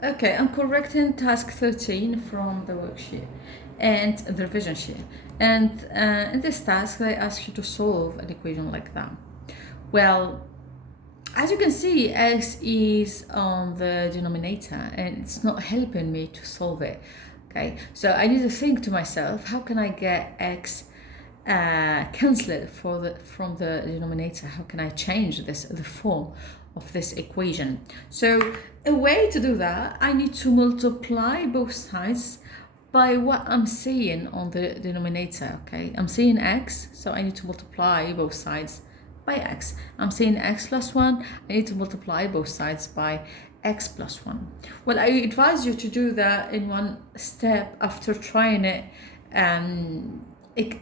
Okay, I'm correcting task 13 from the worksheet and the revision sheet. And in this task, I ask you to solve an equation like that. Well, as you can see, x is on the denominator and it's not helping me to solve it. Okay, so I need to think to myself, how can I get x cancelled from the denominator? How can I change the form of this equation? So a way to do that, I need to multiply both sides by what I'm seeing on the denominator. Okay, I'm seeing x, so I need to multiply both sides by x. I'm seeing x plus 1, I need to multiply both sides by x plus 1. Well, I advise you to do that in one step after trying it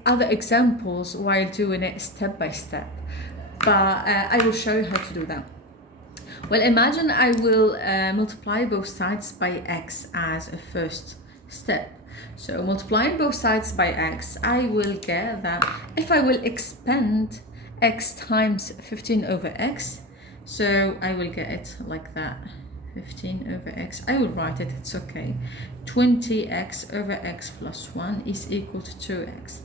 other examples while doing it step by step, but I will show you how to do that. Well, imagine I will multiply both sides by x as a first step. So multiplying both sides by x, I will get that if I will expand x times 15 over x, so I will get it like that. 15 over x, I will write it, it's okay. 20x over x plus 1 is equal to 2x.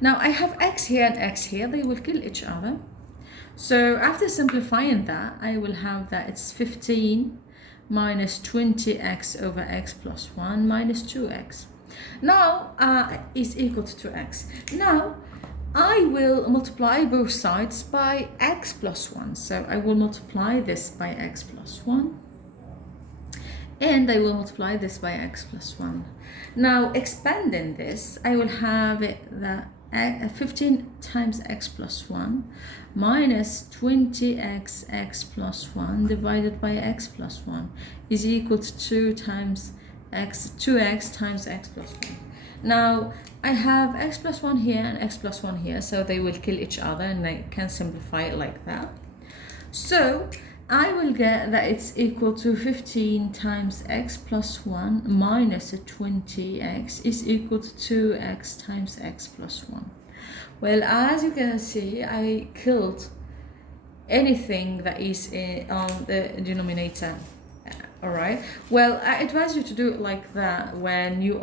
Now I have x here and x here, they will kill each other. So after simplifying that, I will have that it's 15 minus 20x over x plus 1 minus 2x. Now is equal to 2x. Now I will multiply both sides by x plus 1. So I will multiply this by x plus 1. And I will multiply this by x plus 1. Now expanding this, I will have it that 15 times x plus 1 minus 20x x plus 1 divided by x plus 1 is equal to 2x times x times x plus 1. Now I have x plus 1 here and x plus 1 here, so they will kill each other and I can simplify it like that. So I will get that it's equal to 15 times x plus 1 minus 20x is equal to 2x times x plus 1. Well, as you can see, I killed anything that is on the denominator. Alright, well, I advise you to do it like that when you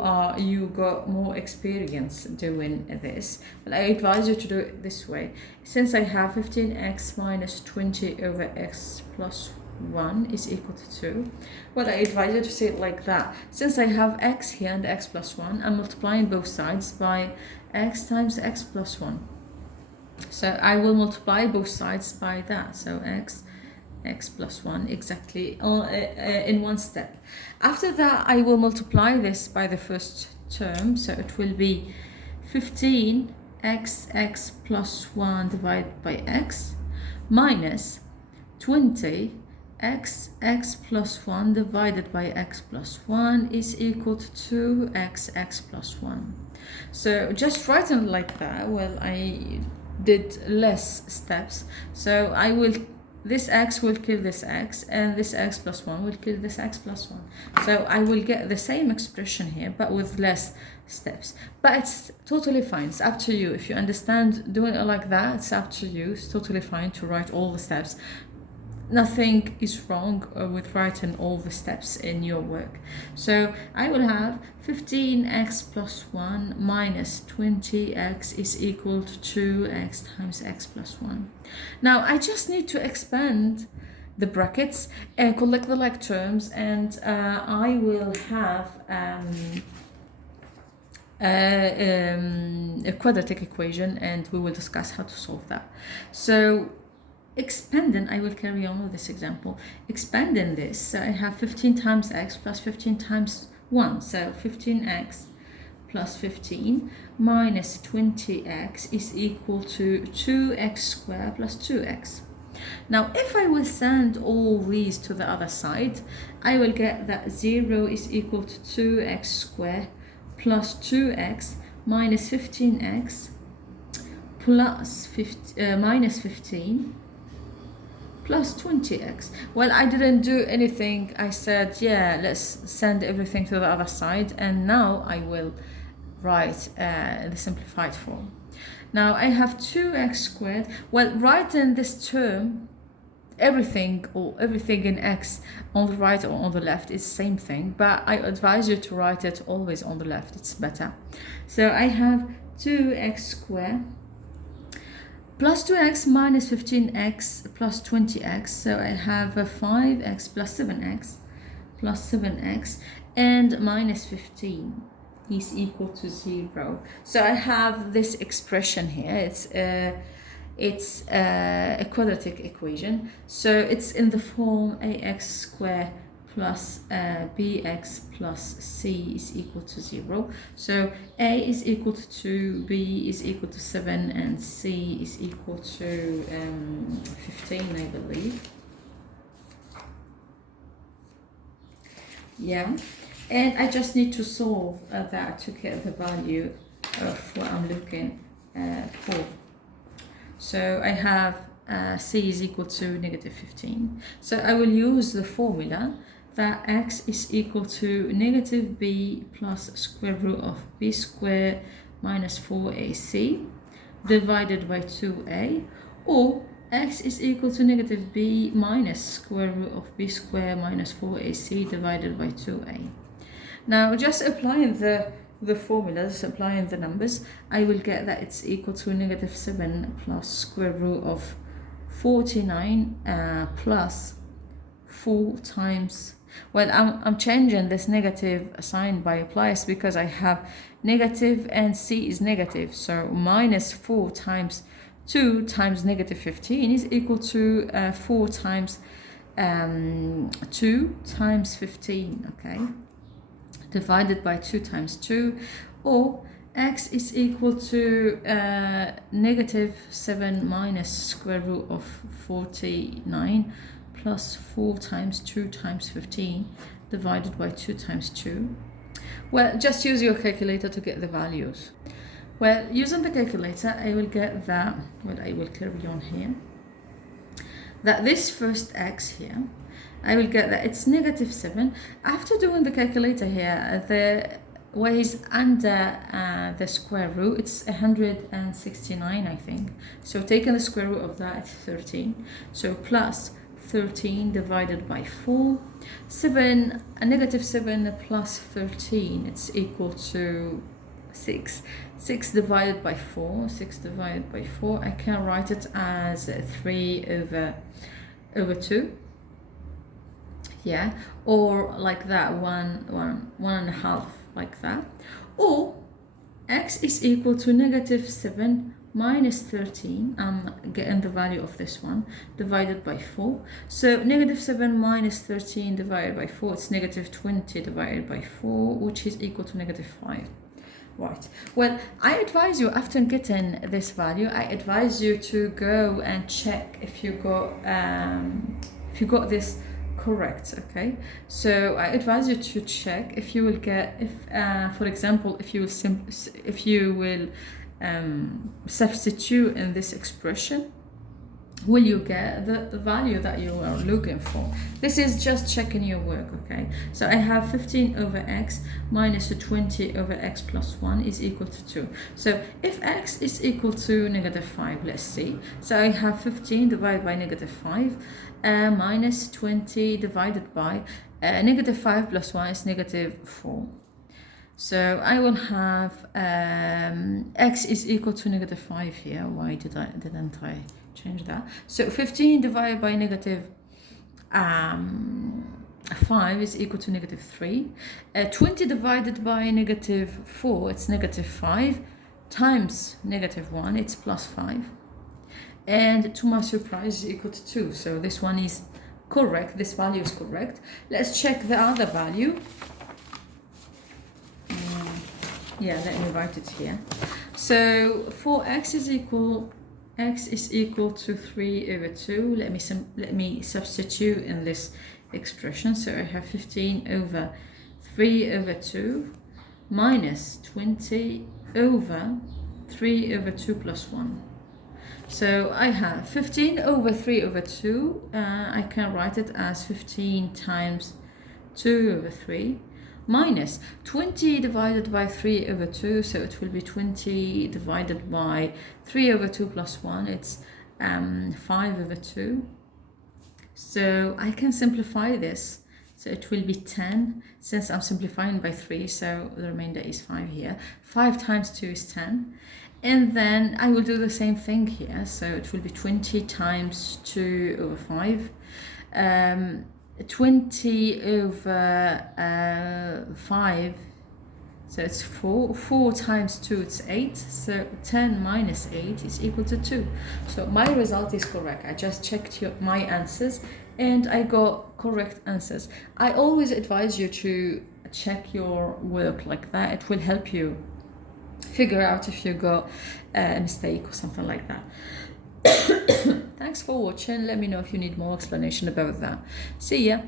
got more experience doing this, but I advise you to do it this way. Since I have 15x minus 20 over x plus 1 is equal to 2, well, I advise you to say it like that. Since I have x here and x plus 1, I'm multiplying both sides by x times x plus 1. So I will multiply both sides by that, so x plus 1 exactly in one step. After that, I will multiply this by the first term, so it will be 15x plus 1 divided by x minus 20x plus 1 divided by x plus 1 is equal to 2x plus 1. So just write it like that. Well, I did less steps, so I will this x will kill this x, and this x plus 1 will kill this x plus 1. So I will get the same expression here, but with less steps. But it's totally fine. It's up to you. If you understand doing it like that, it's up to you. It's totally fine to write all the steps. Nothing is wrong with writing all the steps in your work. So I will have 15x plus 1 minus 20x is equal to 2x times x plus 1. Now I just need to expand the brackets and collect the like terms, and I will have a quadratic equation, and we will discuss how to solve that. So expanding, I will carry on with this example. Expanding this, so I have 15 times x plus 15 times 1, so 15x plus 15 minus 20x is equal to 2x squared plus 2x. Now if I will send all these to the other side, I will get that 0 is equal to 2x squared plus 2x minus 15x plus minus 15 plus 20x. Well, I didn't do anything. I said, yeah, let's send everything to the other side, and now I will write the simplified form. Now I have 2x squared. Well, writing this term everything or everything in x on the right or on the left is same thing, but I advise you to write it always on the left, it's better. So I have 2x squared plus 2x minus 15x plus 20x, so I have 5x plus 7x and minus 15 is equal to 0. So I have this expression here. It's a quadratic equation, so it's in the form ax squared plus bx plus c is equal to 0. So a is equal to 2, b is equal to 7, and c is equal to 15, I believe. Yeah, and I just need to solve that to get the value of what I'm looking for. So I have c is equal to negative 15. So I will use the formula that x is equal to negative b plus square root of b squared minus 4ac divided by 2a, or x is equal to negative b minus square root of b squared minus 4ac divided by 2a. Now just applying the formulas, applying the numbers, I will get that it's equal to negative 7 plus square root of 49 plus 4 times, well, I'm changing this negative sign by a plus because I have negative and c is negative, so minus 4 times 2 times negative 15 is equal to 4 times 2 times 15, okay, divided by 2 times 2, or x is equal to negative 7 minus square root of 49 plus 4 times 2 times 15 divided by 2 times 2. Well, just use your calculator to get the values. Well, using the calculator, I will get that, well, I will carry on here, that this first x here, I will get that it's negative 7. After doing the calculator here, the ways under the square root, it's 169, I think. So taking the square root of that, it's 13. So plus 13 divided by 4. 7, a negative 7 plus 13, it's equal to 6. 6 divided by 4, 6 divided by 4, I can write it as 3 over 2. Yeah, or like that, one and a half, like that. Or x is equal to negative 7 minus 13, I'm getting the value of this one, divided by 4. So negative 7 minus 13 divided by 4, it's negative 20 divided by 4, which is equal to negative 5. Right. Well, I advise you, after getting this value, I advise you to go and check if you got this correct. Okay, so I advise you to check if you will get, if for example, if you will substitute in this expression, will you get the value that you are looking for? This is just checking your work, okay? So I have 15 over x minus 20 over x plus 1 is equal to 2. So if x is equal to negative 5, let's see. So I have 15 divided by negative 5 minus 20 divided by negative 5 plus 1 is negative 4. So I will have x is equal to negative 5 here. Why didn't I change that? So 15 divided by negative 5 is equal to negative 3. 20 divided by negative 4, it's negative 5, times negative 1, it's plus 5. And to my surprise, is equal to 2. So this one is correct. This value is correct. Let's check the other value. Yeah, let me write it here. So for x is equal to 3 over 2. Let me substitute in this expression. So I have 15 over 3 over 2 minus 20 over 3 over 2 plus 1. So I have 15 over 3 over 2. I can write it as 15 times 2 over 3. Minus 20 divided by 3 over 2, so it will be 20 divided by 3 over 2 plus 1, it's 5 over 2. So I can simplify this. So it will be 10, since I'm simplifying by 3, so the remainder is 5 here. 5 times 2 is 10. And then I will do the same thing here. So it will be 20 times 2 over 5. 20 over 5. So it's 4. 4 times 2, it's 8. So 10 minus 8 is equal to 2. So my result is correct. I just checked my answers and I got correct answers. I always advise you to check your work like that. It will help you figure out if you got a mistake or something like that. Thanks for watching. Let me know if you need more explanation about that. See ya.